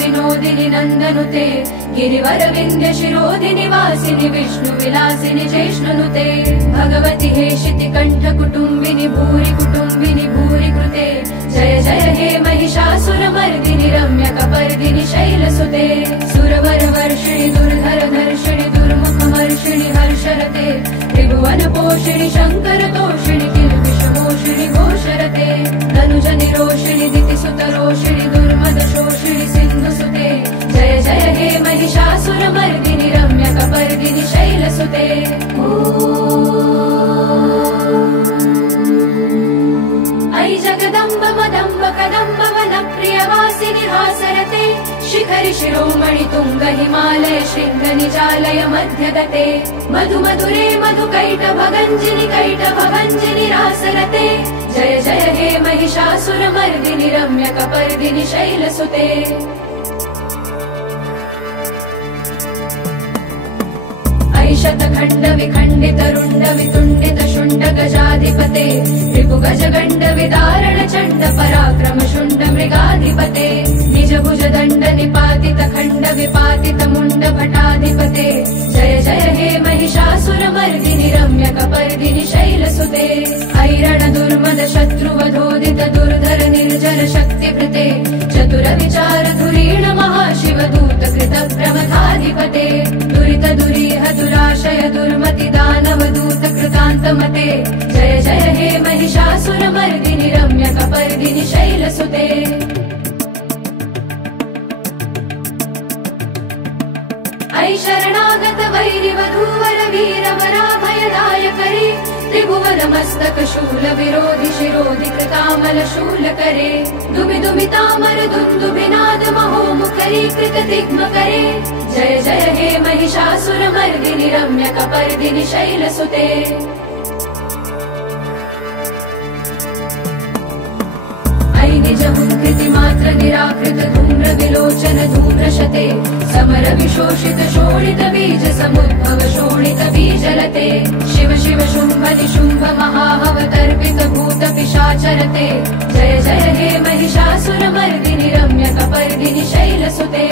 विनोदिनि नन्दनुते गिरिवर विन्ध्य शिरोधिनि वासिनि विष्णु विलासिनि जैष्णुनुते भगवति हेशिति कण्ठ कुटुम्बिनि भूरि कृते जय जय हे महिषासुरमर्दिनि रम्यकपर्दिनि शैलसुते सुरवर वर्षिणि दुर्धर धर्षिणि दुर्मुखमर्षिणि हर्षरते त्रिभुवन पोषिणि शङ्कर तोषिणि किल्बिषमोषिणि घोषरते धनुजनि रोषिणि दितिसुत रोषिणि दुर्मद शोषिणि सिन्धुसुते जय जय हे महिषासुरमर्दिनि रम्यकपर्दिनि शैलसुते ऐ जगदम्ब मदम्ब कदम्ब वनप्रियवासिनि हासरते शिखरि शिरोमणि तुङ्ग हिमालय शृङ्ग निजालय मध्यगते मधु मधुरे मधुकैटभगञ्जिनि रासरते जय जय हे महिषासुरमर्दिनि रम्यकपर्दिनि शैलसुते शतखण्ड विखण्डित रुण्ड वितुण्डित शुण्ड गजाधिपते रिपुगज गण्ड विदारण चण्ड पराक्रम शुण्ड मृगाधिपते निज भुज दण्ड निपातित खण्ड विपातित मुण्ड भटाधिपते जय जय हे महिषासुरमर्दिनि रम्यकपर्दिनि शैलसुते ऐरण दुर्मद शत्रुवधोदित दुर्धर निर्जर शक्तिभृते चतुर विचार धुरीण महाशिव दूत कृत प्रमथाधिपते दुरित दुरीह दुराशय दुर्मति दानव दूत कृतान्तमते जय जय हे महिषासुरमर्दिनि रम्यकपर्दिनि शैलसुते ऐ शरणागत वैरिवधूवर वीरवराभयदायकरे त्रिभुवन मस्तक शूल विरोधि शिरोधि कृतामल शूल करे दुमि दुमितामर दुन्दुभिनाद महोमुखरी कृत दिग्म करे जय जय हे महिषासुरमर्दिनि रम्यकपर्दिनि शैलसुते ऐ निज हुङ्कृति मात्र निराकृत धूम्र विलोचन धूम्रशते समर विशोषित शोणित बीज समुद्भव शोणित बीजलते शिव शिव शुम्भ निशुम्भ महाहवतर्पित भूत पिशाचरते जय जय हे महिषासुरमर्दिनि रम्यकपर्दिनि शैलसुते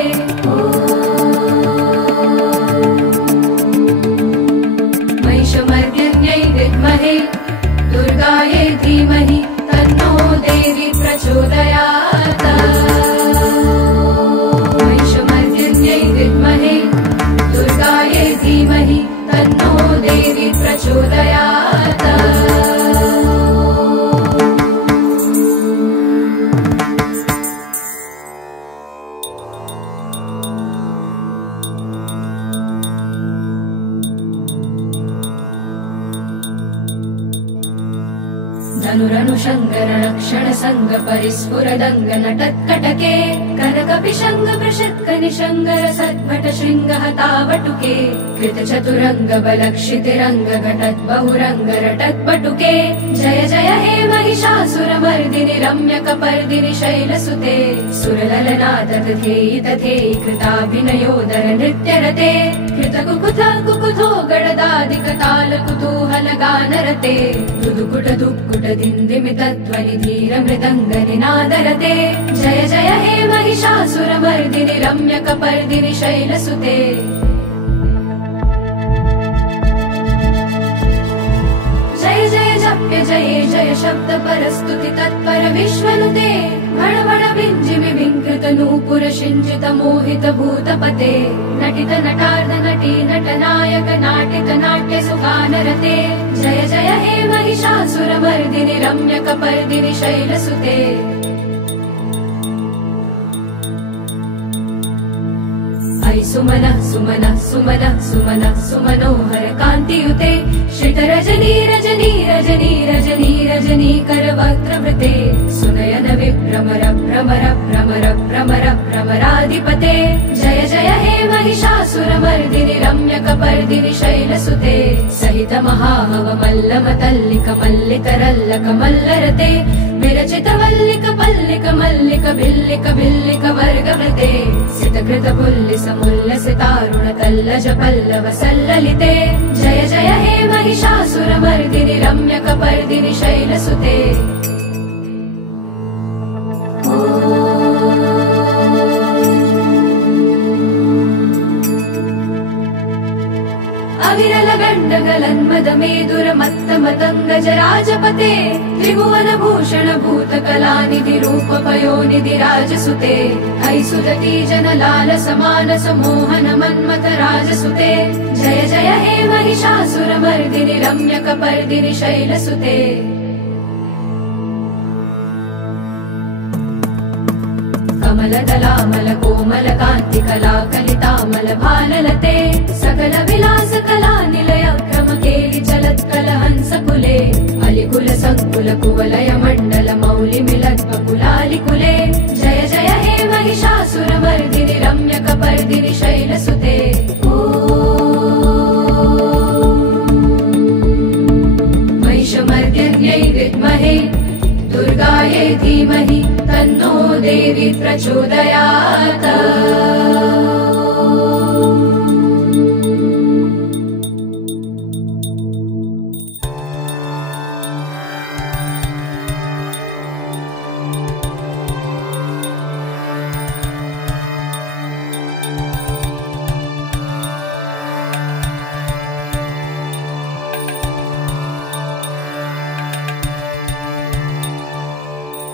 महिषमर्दिन्यै विद्महे दुर्गायै धीमहि तन्नो देवी प्रचोदयात् महिषमर्दिन्यै विद्महे दुर्गायै धीमहि तन्नो देवी प्रचोदयात् धनुरनुशङ्कर रक्षण संग परिस्फुर दङ्ग नटत्कटके कनक पिशङ्ग प्रशत्क निशङ्गर सद्भट शृङ्ग हतावटुके कृत चतुरङ्ग बलक्षितिरङ्ग घटत् बहुरङ्ग रटत् पटुके जय जय हे महिषासुरमर्दिनि रम्यकपर्दिनि शैलसुते सुरललना तथेयि तथेयि कृताभिनयोदर नृत्यरते कृत कुकुथ कुकुथो गडदादिक ताल कुतूहल गानरते दुदुकुट दुक्कुट दिन्दिमित ध्वनि धीर मृदङ्ग निनादरते जय जय हे महिषासुरमर्दिनि रम्यकपर्दिनि शैलसुते जय जय जप्य जय जय शब्द परस्तुति तत्पर विश्वनुते भण भण भिञ्जिमि भिङ्कृत नूपुर शिञ्जित मोहित भूतपते नटित नटार्ध नटी नटनायक नाटित नाट्य सुगानरते जय जय हे महिषासुरमर्दिनि रम्यकपर्दिनि शैलसुते ऐ सुमन सुमन सुमन सुमन सुमनोहर कान्तियुते श्रित रजनी रजनी रजनी रजनी रजनी करवक्त्रवृते सुनयन विभ्रमर भ्रमर भ्रमर भ्रमर भ्रमराधिपते जय जय हे महिषासुरमर्दिनि रम्यकपर्दिनि शैलसुते सहित महाहव मल्लम तल्लिक मल्लिक रल्लक मल्लरते विरचित वल्लिक पल्लिक मल्लिक भिल्लिक भिल्लिक वर्गवृते सितकृत पुल्लिस मुल्लसितारुण तल्लज पल्लव सल्ललिते जय जय हे महिषासुरमर्दिनि रम्यकपर्दिनि शैलसुते मतङ्गजराजपते त्रिभुवन भूषण भूतकलानिधि रूप पयोनिधि राजसुते अयि सुदती जनलाल समानस मोहन मन्मथ राजसुते जय जय हे महिषासुरमर्दिनि रम्यकपर्दिनि शैलसुते कमलदलामल कोमल कान्ति कला कलितामल भाललते सकल विलास कला निलय क्रम केलि चलत्कल हंस कुले अलिकुल संकुल कुवलय मण्डल मौलि मिलत् कुलालि कुले जय जय हे महिषासुरमर्दिनि रम्यकपर्दिनि शैलसुते महिषमर्दिन्यै विद्महे दुर्गायै धीमहि तन्नो देवी प्रचोदयात्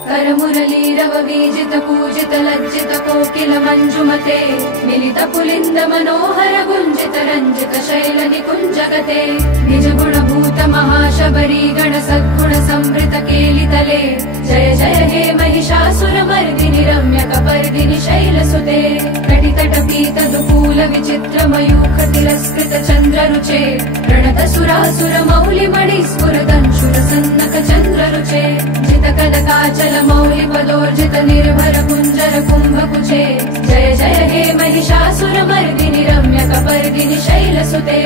करमुरलीरव वीजित पूजित लज्जित कोकिल मंजुमते मिलित पुलिंद मनोहर गुंजित रंजित शैल निकुंजगते निज गुण भूत महाशबरी गण सद्गुण संवृत केलितले जय जय हे महिषासुरमर्दिनि रम्यकपर्दिनि शैलसुते कटितट पीत दुकूल विचित्र मयूख तिरस्कृत चंद्र रुचे प्रणत सुरासुर मौलि मणि स्फुरदंशुर सन्नक चंद्र रुचे जित कनकाचल मौलि पदोर्जित निर्भर कुंजर कुंभ कुचे जय जय हे महिषासुरमर्दिनि रम्यकपर्दिनि शैलसुते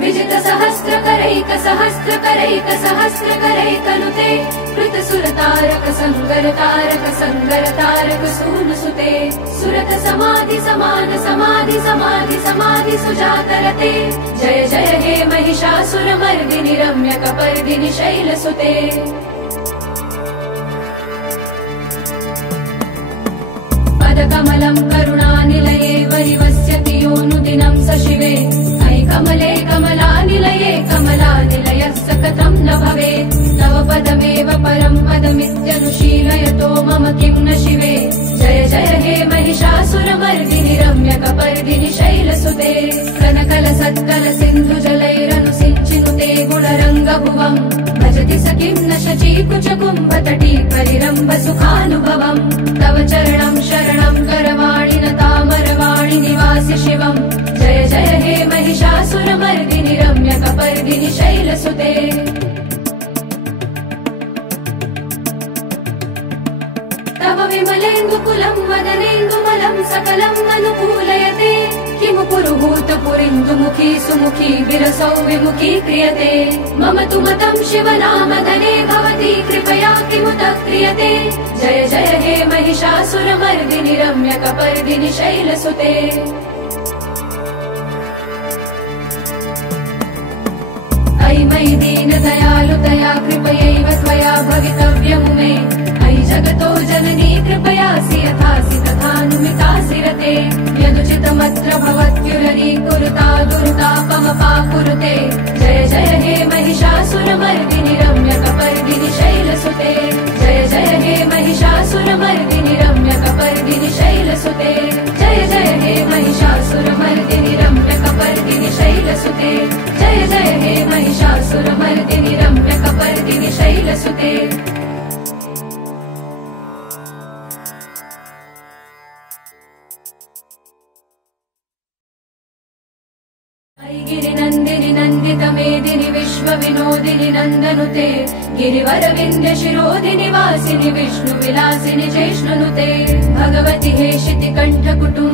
विजित सहस्रकरैक सहस्रकरैकनुते कृत सुर तारक संगर तारक सूनुसुते सुरत समाधि समान समाधि समाधि समाधि सुजातरते जय जय हे महिषासुरमर्दिनि रम्यकपर्दिनि शैलसुते पदकमलं करुणानिलये वरिवस्यति योऽनुदिनं स शिवे अयि कमले कमलानिलये कमलानिलयस्य कथं न भवेत् तव पदमेव परं पदमित्यनुशीलयतो मम किं न शिवे जय जय हे महिषासुरमर्दिनि रम्यकपर्दिनि शैलसुते कनकल सत्कल सिन्धु जलैरनुसिञ्चिनुते गुणरङ्गभुवम् भजति स किं न शचीकुच कुम्भतटी परिरम्भ सुखानुभवम् तव चरणं शरणं करवाणि न तामरवाणि निवासि शिवम् जय जय हे महिषासुरमर्दिनि रम्यकपर्दिनि शैलसुते तव विमलेन्दुकुलं वदनेन्दुमलं सकलं अनुकूलयते किमु पुरुहूतपुरिन्दुमुखी सुमुखी विरसौ विमुखी क्रियते मम तु मतं शिवनामधने भवती कृपया किमुत क्रियते जय जय हे महिषासुरमर्दिनि रम्यकपर्दिनि शैलसुते अयि मयि दीनदयालुतया कृपयैव त्वया भवितव्यं मे अयि जगतो जननी कृपयासि यथासि तथानुमितासि रते यदुचितमत्र भवत्युररीकुरुता दुर्तापमपाकुरुते जय जय हे महिषासुरमर्दिनि रम्यकपर्दिनि शैलसुते जय जय हे महिषासुरमर्दिनि रम्यकपर्दिनि शैलसुते जय जय हे महिषासुरमर्दिनि रम्यकपर्दिनि शैलसुते जय जय हे महिषासुरमर्दिनि रम्यकपर्दिनि शैलसुते गिरिनन्दिनि नन्दित मेदिनि विश्वविनोदिनि नन्दनुते गिरिवर विन्ध्य शिरोधिनि वासिनि विष्णु विलासिनि जैष्णुनुते भगवति हेशिति कण्ठ कुटुम्ब